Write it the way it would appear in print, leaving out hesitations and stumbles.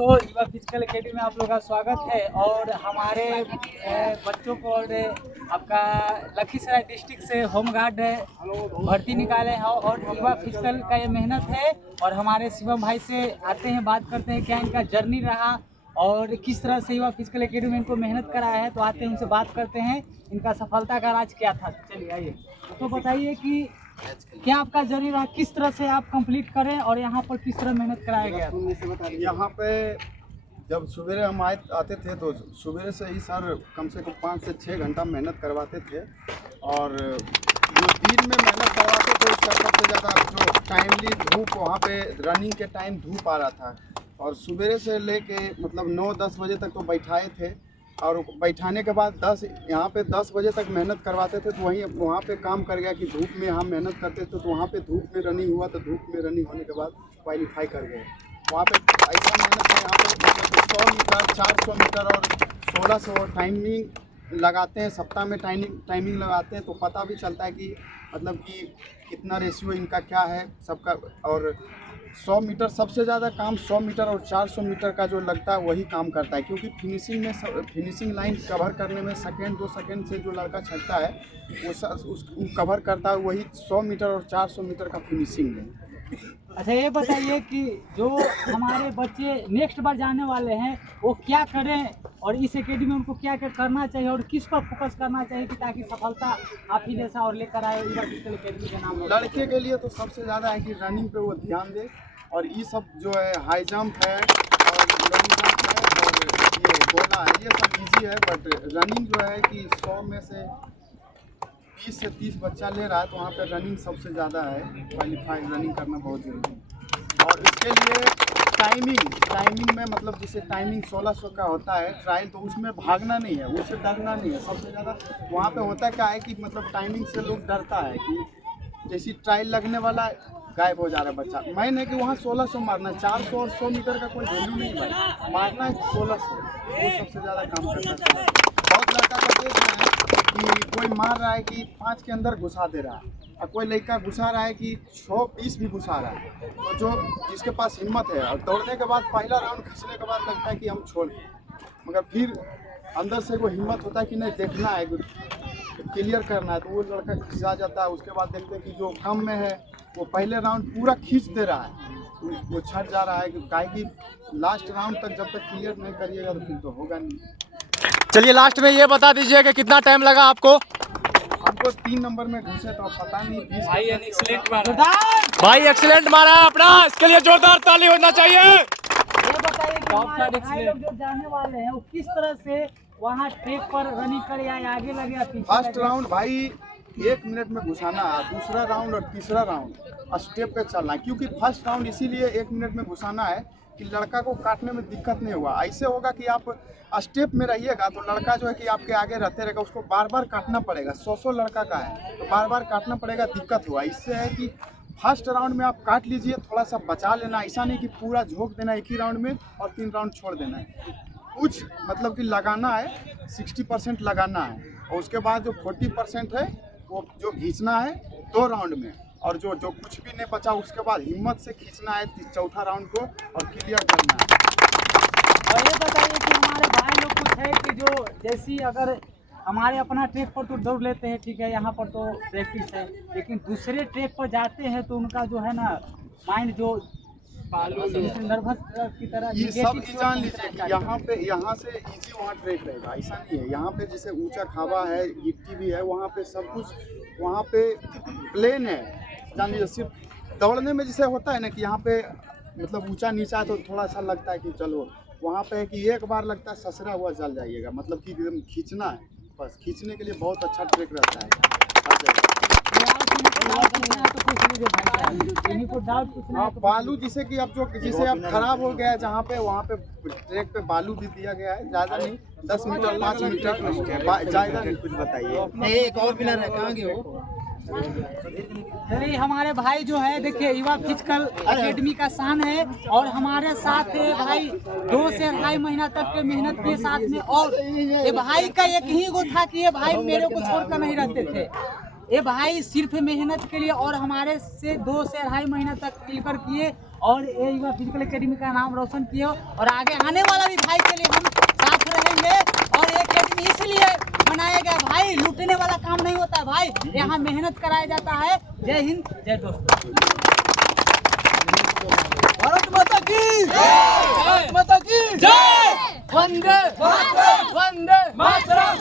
दोस्तों, युवा physical academy में आप लोगों का स्वागत है। और हमारे बच्चों को और आपका लखीसराय डिस्ट्रिक्ट से होमगार्ड भर्ती निकाले हैं और युवा फिजिकल का ये मेहनत है। और हमारे शिवम भाई से आते हैं, बात करते हैं क्या इनका जर्नी रहा और किस तरह से युवा फिजिकल एकेडमी इनको मेहनत कराया है। तो आते हैं, उनसे बात करते हैं इनका सफलता का राज क्या था। चलिए आइए, तो बताइए कि क्या आपका जर्नी रहा, किस तरह से आप कंप्लीट करें और यहाँ पर किस तरह मेहनत कराया गया। यहाँ पे जब सवेरे हम आते थे तो सवेरे से ही सर कम से कम 5 से 6 घंटा मेहनत करवाते थे। और जो दिन में मेहनत करवाते थे उसका सबसे ज़्यादा जो टाइमली धूप, वहाँ पे रनिंग के टाइम धूप आ रहा था। और सवेरे से लेके मतलब 9-10 बजे तक तो बैठाए थे। और बैठाने के बाद यहाँ पे 10 बजे तक मेहनत करवाते थे। तो वहाँ पे काम कर गया कि धूप में हम मेहनत करते थे, तो वहाँ पे धूप में रनिंग हुआ। तो धूप में रनिंग होने के बाद क्वालिफाई कर गए। वहाँ पे ऐसा मेहनत है, यहाँ पे मतलब 100 मीटर, 400 मीटर और 1600 टाइमिंग लगाते हैं। सप्ताह में टाइमिंग लगाते हैं, तो पता भी चलता है कि मतलब कि कितना रेशियो इनका क्या है सबका। और 100 मीटर सबसे ज़्यादा काम 100 मीटर और 400 मीटर का जो लगता है वही काम करता है। क्योंकि फिनिशिंग लाइन कवर करने में 2 सेकंड से जो लड़का छटता है वो कवर करता है वही 100 मीटर और 400 मीटर का फिनिशिंग है। अच्छा, ये बताइए कि जो हमारे बच्चे नेक्स्ट बार जाने वाले हैं वो क्या करें और इस एकेडमी में उनको क्या क्या करना चाहिए और किस पर फोकस करना चाहिए कि ताकि सफलता आप ही जैसा और लेकर आए युवा फिजिकल एकेडमी के नाम। लड़के के लिए तो सबसे ज़्यादा है कि रनिंग पे वो ध्यान दे। और ये सब जो है हाई जंप है और लॉन्ग जंप है और ये गोला है, ये सब इजी है। बट रनिंग जो है कि 100 में से 20 से 30 बच्चा ले रहा है, तो वहाँ पे रनिंग सबसे ज़्यादा है। क्वालिफाई रनिंग करना बहुत ज़रूरी है। और इसके लिए टाइमिंग में मतलब जैसे टाइमिंग 1600 का होता है ट्रायल, तो उसमें भागना नहीं है, उससे डरना नहीं है। सबसे ज़्यादा वहाँ पे होता क्या है कि मतलब टाइमिंग से लोग डरता है कि जैसी ट्रायल लगने वाला गायब हो जा रहा है बच्चा। मैं नहीं कि वहाँ 1600 मारना, 400 और 100 मीटर का कोई वैल्यू नहीं भाई, मारना है 1600, वो सबसे ज़्यादा काम करता है। बहुत लड़का का देख रहे हैं कि कोई मार रहा है कि 5 के अंदर घुसा दे रहा है, और कोई लड़का घुसा रहा है कि 6-20 भी घुसा रहा है। तो जो जिसके पास हिम्मत है और दौड़ने के बाद पहला राउंड खींचने के बाद लगता है कि हम छोड़ दें, मगर फिर अंदर से वो हिम्मत होता है कि नहीं देखना है, क्लियर करना है, तो वो लड़का खिंचा जाता है। उसके बाद देखते हैं कि जो कम में है वो पहले राउंड पूरा खींच दे रहा है, वो छट जा रहा है। काहे कि लास्ट राउंड तक जब तक क्लियर नहीं करिएगा तो फिर तो होगा नहीं। चलिए लास्ट में ये बता दीजिए कि कितना टाइम लगा आपको। हमको 3 नंबर में घुसे तो पता नहीं 20 भाई एक्सीलेंट मारा है अपना, इसके लिए जोरदार ताली होना चाहिए। ये बताइए कि हमारे भाई लोग जो जाने वाले हैं वो किस तरह से वहाँ ट्रैक पर रनिंग करे या आगे लगे या पीछे। फर्स्ट राउंड भाई 1 मिनट में घुसाना है, दूसरा राउंड और तीसरा राउंड स्टेप पे चलना है। क्योंकि फर्स्ट राउंड इसीलिए 1 मिनट में घुसाना है कि लड़का को काटने में दिक्कत नहीं होगा। ऐसे होगा कि आप स्टेप में रहिएगा तो लड़का जो है कि आपके आगे रहते रहेगा, उसको बार बार काटना पड़ेगा। 100 लड़का का है तो बार बार काटना पड़ेगा, दिक्कत हुआ। इससे है कि फर्स्ट राउंड में आप काट लीजिए, थोड़ा सा बचा लेना, ऐसा नहीं कि पूरा झोंक देना एक ही राउंड में और 3 राउंड छोड़ देना है। कुछ मतलब कि लगाना है, 60% लगाना है। और उसके बाद जो 40% है वो जो खींचना है 2 राउंड में, और जो कुछ भी नहीं बचा उसके बाद हिम्मत से खींचना है चौथा राउंड को और क्लियर करना है। और ये बताइए कि हमारे भाई लोग कुछ है कि जो जैसी अगर हमारे अपना ट्रैक पर तो दौड़ लेते हैं, ठीक है, यहाँ पर तो प्रैक्टिस है, लेकिन दूसरे ट्रैक पर जाते हैं तो उनका जो है ना माइंड जो नर्वस की तरह ये सब जान लीजिए कि यहाँ से इजी वहाँ ट्रैक रहेगा, ऐसा नहीं है। यहाँ पे जैसे ऊंचा खावा है, गिट्टी भी है, वहाँ पे सब कुछ वहाँ पे प्लेन है। जान लीजिए सिर्फ दौड़ने में जैसे होता है ना कि यहाँ पे मतलब ऊंचा नीचा तो थोड़ा सा लगता है कि चलो, वहाँ पे है कि एक बार लगता है ससरा हुआ चल जाइएगा। मतलब कि एकदम खींचना है, बस खींचने के लिए बहुत अच्छा ट्रैक रहता है। बालू जिसे कि अब जिसे अब खराब हो गया है जहाँ पे, वहाँ पे ट्रैक पे बालू भी दिया गया है। ज़्यादा नहीं, 10 मीटर 5 मीटर ज़्यादा नहीं। कुछ बताइए। एक और पिलर है, कहाँ गए वो? चलिए, हमारे भाई जो है देखिए युवा फिजिकल एकेडमी का शान है और हमारे साथ भाई 2 से 2.5 महीना तक के मेहनत के साथ में। और ये भाई का एक ही गो था कि ये भाई मेरे को छोड़कर नहीं रहते थे। ये भाई सिर्फ मेहनत के लिए और हमारे से 2 से 2.5 महीना तक मिलकर किए और ये युवा फिजिकल एकेडमी का नाम रोशन किए और आगे आने वाला भी भाई के लिए हम साथ रहेंगे। और ये एकेडमी इसलिए बनाया गया भाई, लूटने वाला काम नहीं होता भाई, यहाँ मेहनत कराया जाता है। जय हिंद, जय दोस्तों। भारत माता की जय, भारत माता की जय, वंदे मातरम, वंदे मातरम।